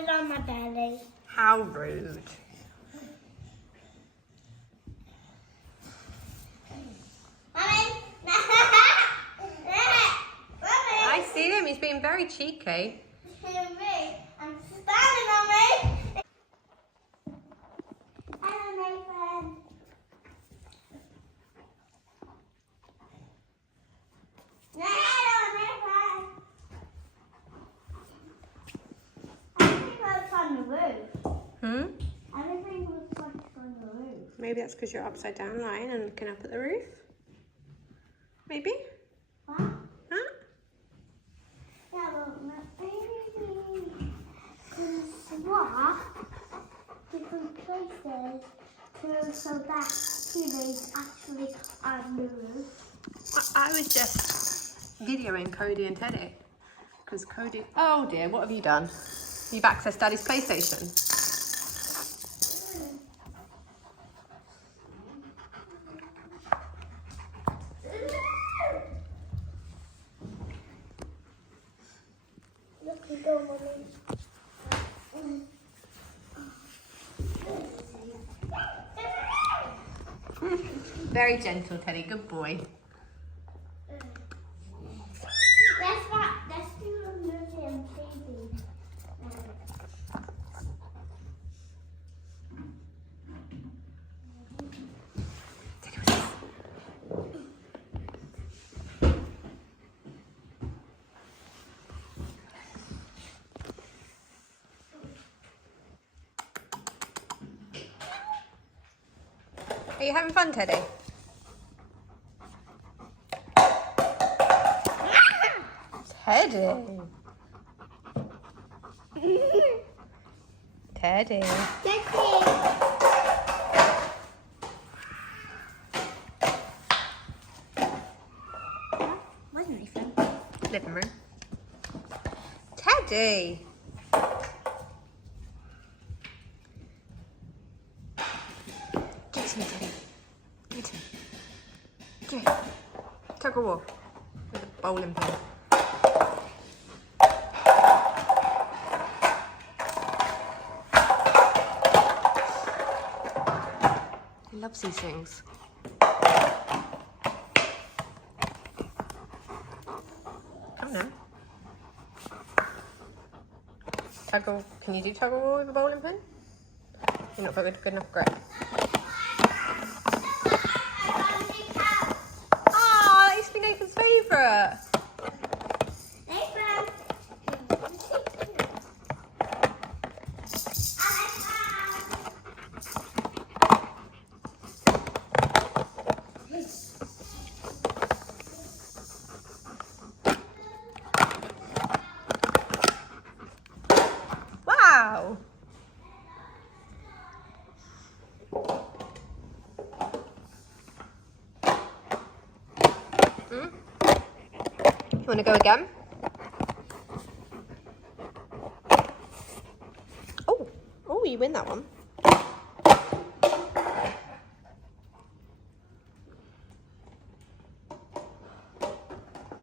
standing on my belly. How rude. I see him, he's being very cheeky. I'm standing on me. Hello, Nathan. Hello, Nathan. Everything looks on the roof. Everything looks like it's on the roof. Maybe that's because you're upside down lying and looking up at the roof. Maybe? What? Huh? Yeah, well, maybe we can swap different places so that TV's actually on the roof. I was just videoing Kodi and Teddy. Because Kodi... Oh dear, what have you done? You've accessed Daddy's PlayStation. Look, you go, Mommy. Very gentle, Teddy. Good boy. Let's do a movie and TV. Are you having fun, Teddy? Teddy. Teddy. Where's Nathan? Living room. Teddy. Give it to me, Teddy. Give it to me. Give it. Tug of war with a bowling pin. He loves these things. Come now. Can you do tug of war with a bowling pin? You're not got good enough grip. Ah, that used to be Nathan's favourite. Wow. You want to go again? Oh, you win that one.